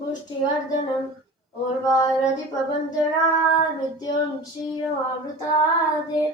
पुष्टिवर्धनम् उर्वारुकमिव मृत्युं क्षीयमामृतादे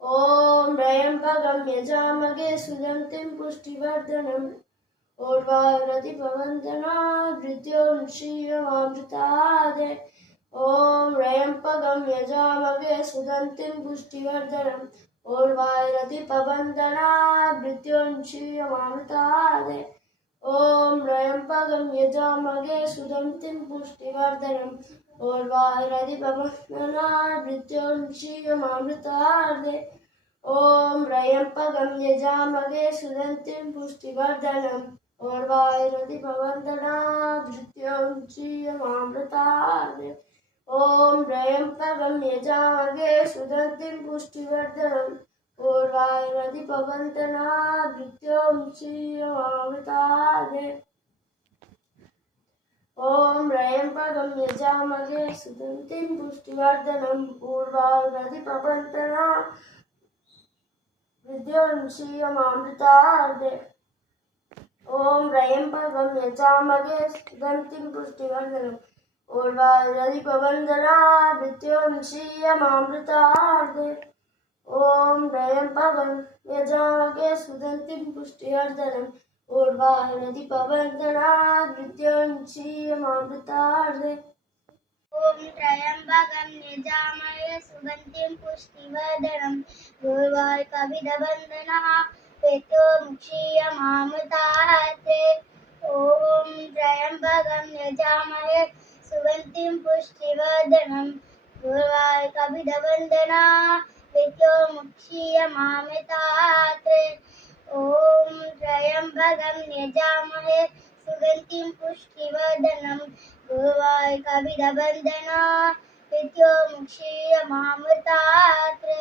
ॐ त्र्यम्बकं यजामहे सुगन्धिं पुष्टिवर्धनम् उर्वारुकमिव मृत्युं क्षीयमामृतादे ॐ त्र्यम्बकं यजामहे सुगन्धिं पुष्टिवर्धनम् उर्वारुकमिव मृत्युं क्षीयमामृतादे ॐ त्र्यम्बकं यजामहे सुगन्धिं पुष्टिवर्धनम् उर्वारुकमिव मृत्युं क्षीयमामृतादे ॐ त्र्यम्बकं यजामहे सुगन्धिं पुष्टिवर्धनम् उर्वारुकमिव मृत्युं क्षीयमामृतादे ॐ त्र्यम्बकं यजामहे सुगन्धिं पुष्टिवर्धनम् उर्वारुकमिव मृत्युं क्षीयमामृतादे ॐ त्र्यम्बकं यजामहे सुगन्धिं पुष्टिवर्धनम् उर्वारुकमिव मृत्युं क्षीयमामृतादे ॐ त्र्यम्बकं यजामहे सुगन्धिं पुष्टिवर्धनम् उर्वारुकमिव क्षीयमामृतादे ॐ त्र्यम्बकं यजामहे सुगन्धिं पुष्टिवर्धनम् उर्वारुकमिव क्षीयमामृतादे ॐ त्र्यम्बकं यजामहे सुगन्धिं पुष्टिवर्धनम् उर्वारुकमिव क्षीयमामृतादे ॐ त्र्यम्बकं यजामहे सुगन्धिं पुष्टिवर्धनम् उर्वारुकमिव क्षीयमामृतादे ॐ त्र्यम्बकं यजामहे सुगन्धिं पुष्टिवर्धनम् उर्वारुकमिव क्षीयमामृतादे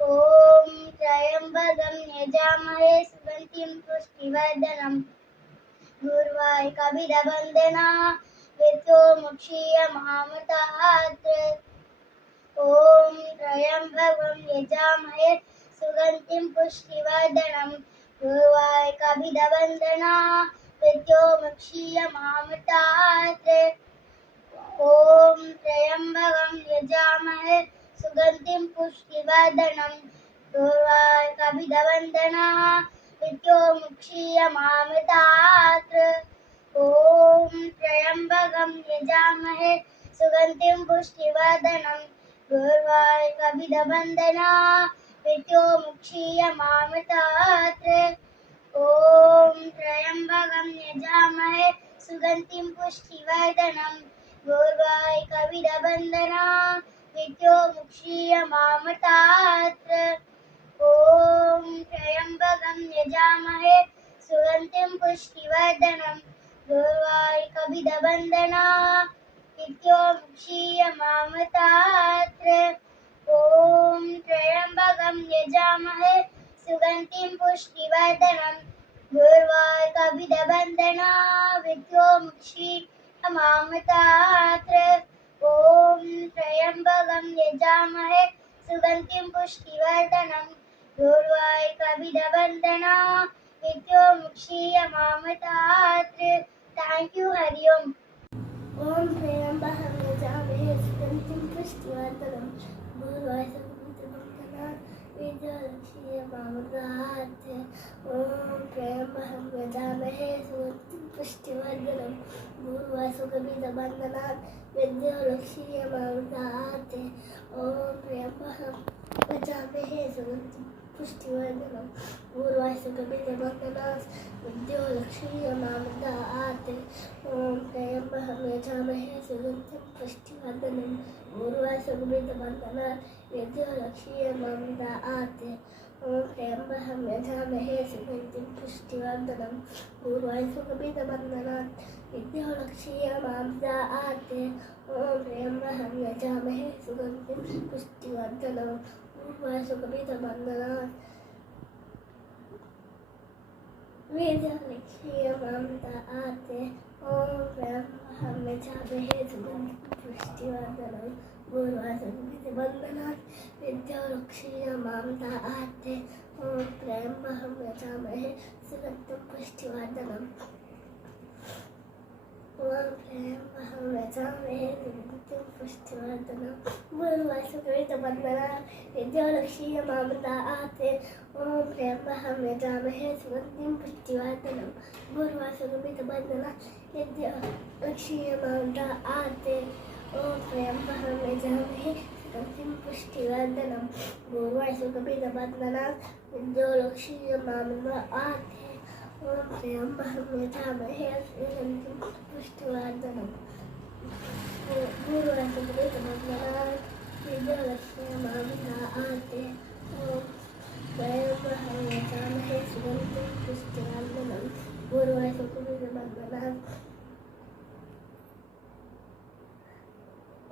ॐ त्र्यम्बकं यजामहे सुगन्धिं पुष्टिवर्धनम् उर्वारुकमिव क्षीयमामृतादे ॐ त्र्यम्बकं यजामहे सुगन्धिं पुष्टिवर्धनम् उर्वारुकमिव क्षीयमामृतादे ॐ त्र्यम्बकं यजामहे सुगन्धिं पुष्टिवर्धनम् उर्वारुकमिव क्षीयमामृतादे ॐ त्र्यम्बकं यजामहे सुगन्धिं पुष्टिवर्धनम् उर्वारुकमिव क्षीयमामृतादे ॐ त्र्यम्बकं यजामहे सुगन्धिं पुष्टिवर्धनम् उर्वारुकमिव क्षीयमामृतादे ॐ त्र्यम्बकं यजामहे सुगन्धिं पुष्टिवर्धनम् उर्वारुकमिव क्षीयमामृतादे ॐ त्र्यम्बकं यजामहे सुगन्धिं पुष्टिवर्धनम् उर्वारुकमिव क्षीयमामृतादे ॐ त्र्यम्बकं यजामहे सुगन्धिं पुष्टिवर्धनम् उर्वारुकमिव क्षीयमामृतादे ॐ त्र्यम्बकं यजामहे सुगन्धिं पुष्टिवर्धनम् उर्वारुकमिव क्षीयमामृतादे Thank you, Hari Om. ॐ त्र्यम्बकं यजामहे सुगन्धिं पुष्टिवर्धनम् उर्वारुकमिव क्षीयमामृतादे ॐ त्र्यम्बकं यजामहे सुगन्धिं पुष्टिवर्धनम् उर्वारुकमिव क्षीयमामृतादे ॐ त्र्यम्बकं यजामहे सुगन्धिं पुष्टिवर्धनम् उर्वारुकमिव क्षीयमामृतादे ॐ त्र्यम्बकं यजामहे सुगन्धिं पुष्टिवर्धनम् उर्वारुकमिव क्षीयमामृतादे ॐ त्र्यम्बकं यजामहे सुगन्धिं पुष्टिवर्धनम् उर्वारुकमिव क्षीयमामृतादे ॐ त्र्यम्बकं यजामहे सुगन्धिं पुष्टिवर्धनम् उर्वारुकमिव क्षीयमामृतादे ॐ त्र्यम्बकं यजामहे सुगन्धिं पुष्टिवर्धनम् पूर्वासुरभिर्वन्दनात् विद्योलक्ष्मीं मां ददाते ॐ त्र्यम्बकं यजामहे सुगन्धिं पुष्टिवर्धनम् ॐ त्र्यम्बकं यजामहे सुगन्धिं पुष्टिवर्धनम् पूर्वासुरभिर्वन्दनात् विद्योलक्ष्मीं मां ददाते ॐ त्र्यम्बकं यजामहे सुगन्धिं पुष्टिवर्धनम् पूर्वासुरभिर्वन्दनात् विद्योलक्ष्मीं मां ददाते ॐ त्र्यम्बकं यजामहे सुगन्धिं पुष्टिवर्धनम् पूर्वासुरभिर्वन्दनात् विद्योलक्ष्मीं मां ददाते ॐ त्र्यम्बकं यजामहे सुगन्धिं पुष्टिवर्धनम् पूर्वासुरभिर्वन्दनात् विद्योलक्ष्मीं मां ददाते ॐ त्र्यम्बकं यजामहे सुगन्धिं पुष्टिवर्धनम् पूर्वासुरभिर्वन्दनात्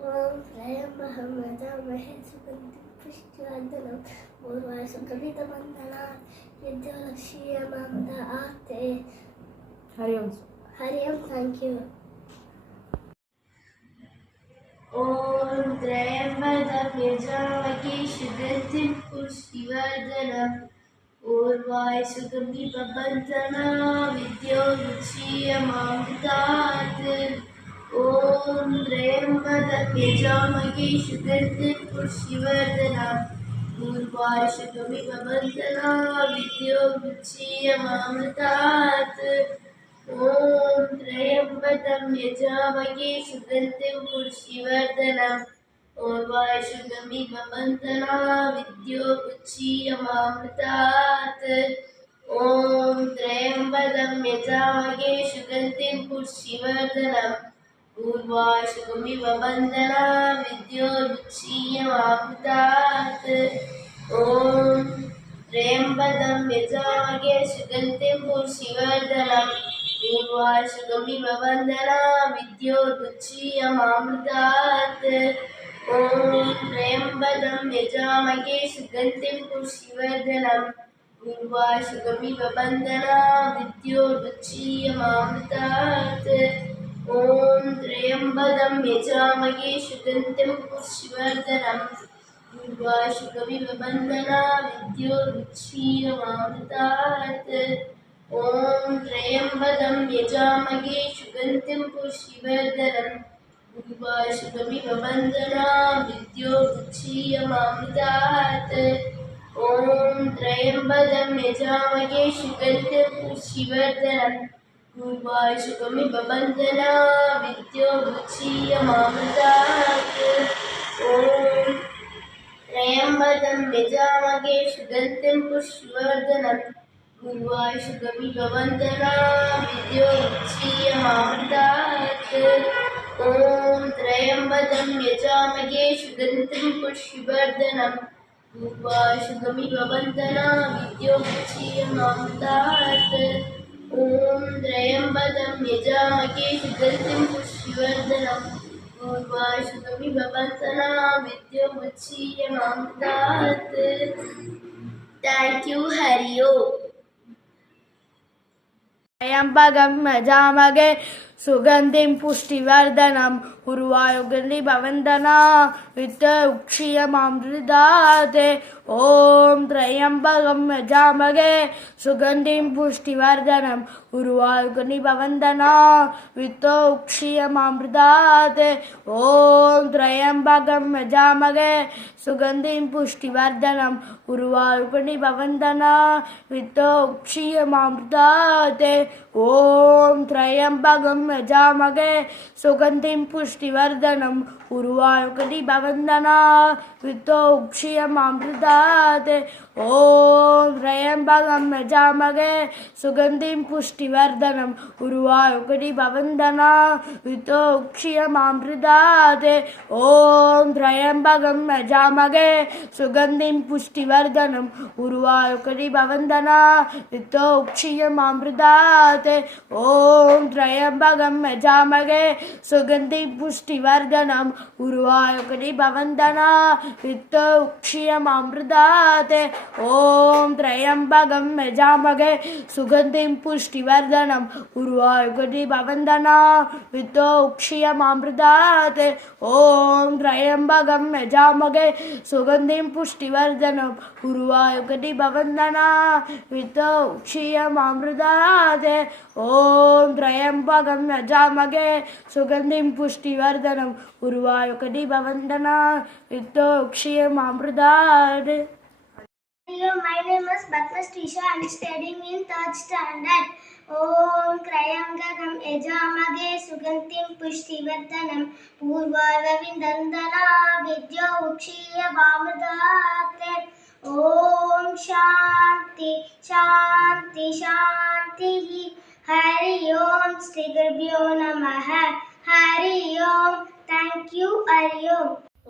ॐ त्र्यम्बकं यजामहे सुगन्धिं पुष्टिवर्धनम् पूर्वासुरभिर्वन्दनात् विद्योलक्ष्मीं मां ददाते हरि ओम थैंक यू ॐ त्र्यम्बकं यजामहे सुगन्धिं पुष्टिवर्धनम् पूर्वासुरभिर्वन्दनात् विद्योलक्ष्मीं मां ददाते ॐ त्र्यम्बकं यजामहे सुगन्धिं पुष्टिवर्धनम् पूर्वासुरभिर्वन्दनात् विद्योलक्ष्मीं मां ददाते ॐ त्र्यम्बकं यजामहे सुगन्धिं पुष्टिवर्धनम् पूर्वासुरभिर्वन्दनात् विद्योलक्ष्मीं मां ददाते ॐ त्र्यम्बकं यजामहे सुगन्धिं पुष्टिवर्धनम् पूर्वासुरभिर्वन्दनात् विद्योलक्ष्मीं मां ददाते ॐ त्र्यम्बकं यजामहे सुगन्धिं पुष्टिवर्धनम् पूर्वासुरभिर्वन्दनात् विद्योलक्ष्मीं मां ददाते ॐ त्र्यम्बकं यजामहे सुगन्धिं पुष्टिवर्धनम् पूर्वासुरभिर्वन्दनात् विद्योलक्ष्मीं मां ददाते ॐ त्र्यम्बकं यजामहे सुगन्धिं पुष्टिवर्धनम् पूर्वासुरभिर्वन्दनात् विद्योलक्ष्मीं मां ददाते ॐ त्र्यम्बकं यजामहे सुगन्धिं पुष्टिवर्धनम् पूर्वासुरभिर्वन्दनात् विद्योलक्ष्मीं मां ददाते ॐ त्र्यम्बकं यजामहे सुगन्धिं पुष्टिवर्धनम् पूर्वासुरभिर्वन्दनात् विद्योलक्ष्मीं मां ददाते ॐ त्र्यम्बकं यजामहे सुगन्धिं पुष्टिवर्धनम् पूर्वासुरभिर्वन्दनात् विद्योलक्ष्मीं मां ददाते ॐ त्र्यम्बकं यजामहे सुगन्धिं पुष्टिवर्धनम् पूर्वासुरभिर्वन्दनात् विद्योलक्ष्मीं मां ददाते ॐ त्र्यम्बकं यजामहे सुगन्धिं पुष्टिवर्धनम् पूर्वासुरभिर्वन्दनात् विद्योलक्ष्मीं मां ददाते थैंक यू हरि ओम त्र्यम्बकं यजामहे सुगन्धिं पुष्टिवर्धनम् पूर्वासुरभिर्वन्दनात् विद्योलक्ष्मीं मां ददाते ॐ त्र्यम्बकं यजामहे सुगन्धिं पुष्टिवर्धनम् पूर्वासुरभिर्वन्दनात् विद्योलक्ष्मीं मां ददाते ॐ त्र्यम्बकं यजामहे सुगन्धिं पुष्टिवर्धनम् पूर्वासुरभिर्वन्दनात् विद्योलक्ष्मीं मां ददाते ॐ त्र्यम्बकं यजामहे सुगन्धिं पुष्टिवर्धनम् पूर्वासुरभिर्वन्दनात् विद्योलक्ष्मीं मां ददाते ॐ त्र्यम्बकं यजामहे सुगन्धिं पुष्टिवर्धनम् पूर्वासुरभिर्वन्दनात् विद्योलक्ष्मीं मां ददाते ॐ त्र्यम्बकं यजामहे सुगन्धिं पुष्टिवर्धनम् पूर्वासुरभिर्वन्दनात् विद्योलक्ष्मीं मां ददाते ॐ त्र्यम्बकं यजामहे सुगन्धिं पुष्टिवर्धनम् उर्वायुकटि भवन्दना वित्तो उक्षीयमामृतात् ॐ त्र्यम्बकं यजामहे सुगन्धिं पुष्टिवर्धनम् उर्वायुकटि भवन्दना वित्तो उक्षीयमामृतात् ॐ त्र्यम्बकं यजामहे सुगन्धिं पुष्टिवर्धनम् उर्वायुकटि भवन्दना वित्तो उक्षीयमामृतात् ॐ त्र्यम्बकं यजामहे सुगन्धिं पुष्टिवर्धनम् उर्वायुकटि भवन्दना वित्तो उक्षीयमामृतात्. Hello, my name is Bhatmas Tisha. I am studying in 3rd standard. Om Trayambakam Yajamage Sugantim Pushtivardhanam Purvavindandana Vidya Ukshiya Vamadate. Om Shanti Shanti Shanti Hari Om Shri Gurubhyo Namaha Hari Om. Thank you, Hari Om. ॐ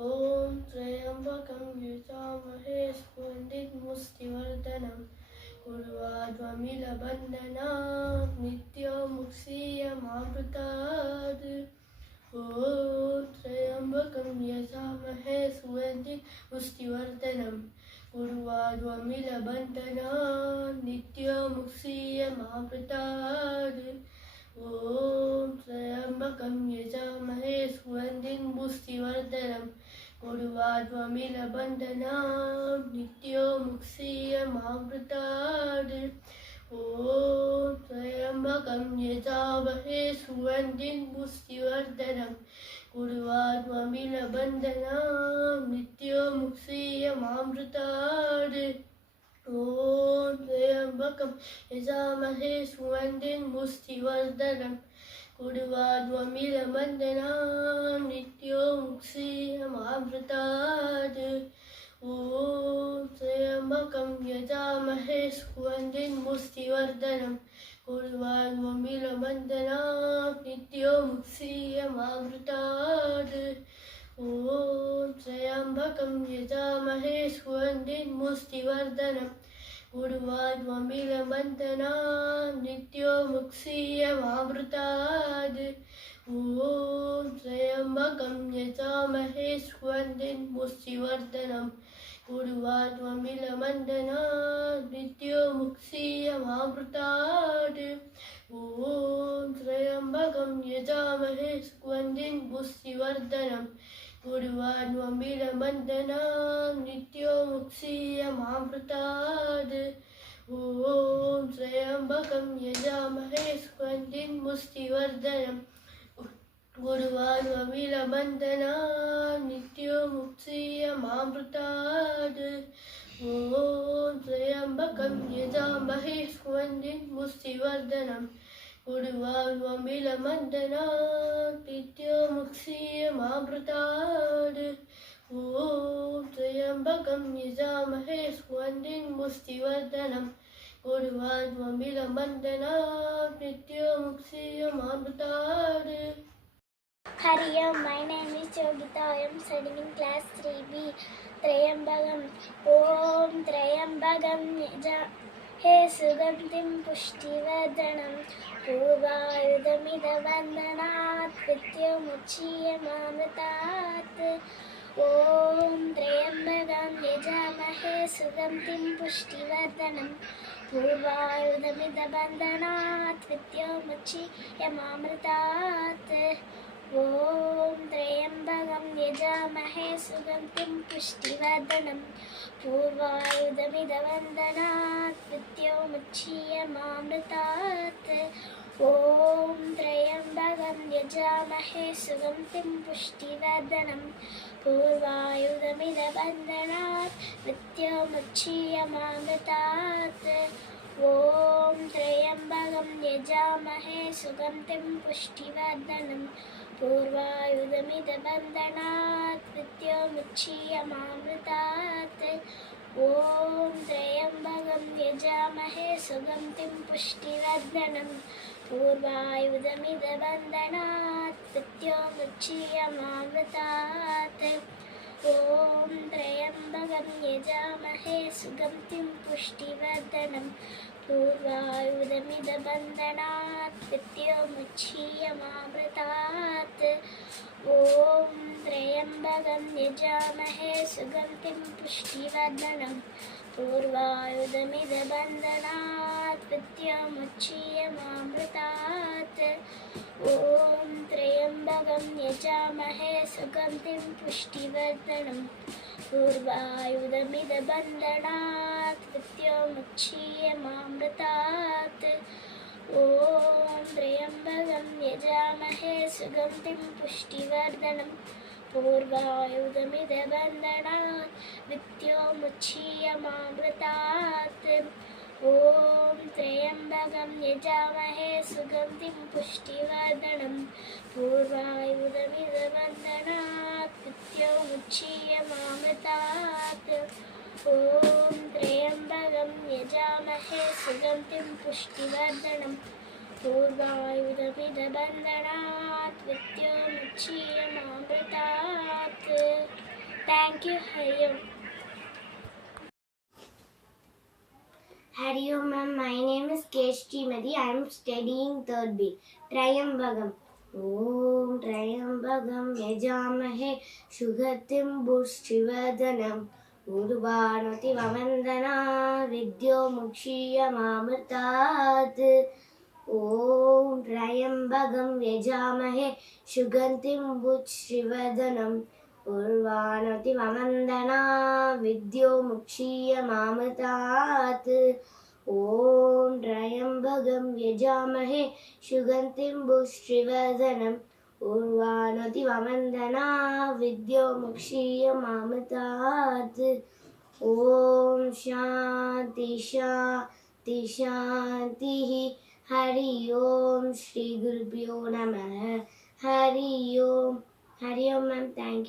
त्र्यम्बकं यजामहे सुगन्धिं पुष्टिवर्धनम् उर्वारुकमिलबन्धनात् नित्यमुक्षीयमामृतात् ॐ त्र्यम्बकं यजामहे सुगन्धिं पुष्टिवर्धनम् उर्वारुकमिलबन्धनात् नित्यमुक्षीयमामृतात् ॐ त्र्यम्बकं यजामहे सुगन्धिं पुष्टिवर्धनम् उर्वारुकमिलबन्धनात् नित्यमुक्षीयमामृतात् ॐ त्र्यम्बकं यजामहे सुगन्धिं पुष्टिवर्धनम् उर्वारुकमिलबन्धनात् नित्यमुक्षीयमामृतात् ॐ त्र्यम्बकं यजामहे सुगन्धिं पुष्टिवर्धनम् उर्वारुकमिलबन्धनात् नित्यमुक्षीयमामृतात् ॐ त्र्यम्बकं यजामहे सुगन्धिं पुष्टिवर्धनम् उर्वारुकमिलबन्धनात् नित्यमुक्षीयमामृतात् ॐ त्र्यम्बकं यजामहे सुगन्धिं पुष्टिवर्धनम् उर्वारुकमिलबन्धनात् नित्यमुक्षीयमामृतात् ॐ त्र्यम्बकं यजामहे सुगन्धिं पुष्टिवर्धनम् उर्वारुकमिलबन्धनात् नित्यमुक्षीयमामृतात् ॐ त्र्यम्बकं यजामहे सुगन्धिं पुष्टिवर्धनम् उर्वारुकमिलबन्धनात् नित्यमुक्षीयमामृतात् ॐ त्र्यम्बकं यजामहे सुगन्धिं पुष्टिवर्धनम् उर्वारुकमिलबन्धनात् नित्यमुक्षीयमामृतात् ॐ त्र्यम्बकं यजामहे सुगन्धिं पुष्टिवर्धनम् उर्वारुकमिलबन्धनात् नित्यमुक्षीयमामृतात् ॐ त्र्यम्बकं यजामहे सुगन्धिं पुष्टिवर्धनम् उर्वारुकमिलबन्धनात् नित्यमुक्षीयमामृतात्. Hari Om, my name is Yogita. I am studying in class 3B. Trayambagam, Om Trayambagam He Sugantim Pushtivardhanam Purvayudamidavandhanat Vidyamukshiyamamritat Om Trayambagam Yajamahe Sugantim Pushtivardhanam Purvayudamidavandhanat Vidyamukshiyamamritat Om Trayambagam Yajamahe Sugantim Pushtivardhanam Purvayudamidavandhanat Vidyamukshiyamamritat Om Trayambagam Yajamahe Sugantim Pushtivardhanam Purvayudamidavandhanat Vidyamukshiyamamritat Om Trayambagam Yajamahe Sugantim Pushtivardhanam Purvayudamidavandhanat Vidyamukshiyamamritat Om Trayambagam Yajamahe Sugantim Pushtivardhanam Purvayudamidavandhanat Vidyamukshiyamamritat ॐ त्र्यम्बकं यजामहे सुगन्धिं पुष्टिवर्धनं पूर्वायुधमिदबन्धनात् विद्योमुच्छीयमामृतात् ॐ त्र्यम्बकं यजामहे सुगन्धिं पुष्टिवर्धनं पूर्वायुधमिदबन्धनात् विद्योमुच्छीयमामृतात् ॐ त्र्यम्बकं यजामहे सुगन्धिं पुष्टिवर्धनं पूर्वायुधमिदबन्धनात् विद्योमुच्छीयमामृतात् ॐ त्र्यम्बकं यजामहे सुगन्धिं पुष्टिवर्धनं पूर्वायुधमिदबन्धनात् विद्योमुच्छीयमामृतात् ॐ त्र्यम्बकं यजामहे सुगन्धिं पुष्टिवर्धनं पूर्वायुधमिदबन्धनात् विद्योमुच्छीयमामृतात् ॐ त्र्यम्बकं यजामहे सुगन्धिं पुष्टिवर्धनं पूर्वायुधमिदबन्धनात् विद्योमुच्छीयमामृतात्. Thank you, Hari Om. Hari Om, ma'am. My name is K. Srimati. I am studying 3rd B. Trayambagam. Om Trayambagam yajamahe shugatim pushtivardanam urvanoti vamandana vidyo mukshiyamamritat. Om Trayambagam yajamahe shugantim pushtivardanam urvanoti vamandana vidyo mukshiyamamritat. ॐ त्र्यम्बकं यजामहे सुगन्धिं पुष्टिवर्धनं उर्वाणोति वमन्दना विद्योमुक्षीयमामृतात्. ॐ शान्ति शान्ति शान्तिः. हरि ओम. श्री गुरुभ्यो नमः. हरि ओम. हरि ओम ma'am. Thank you.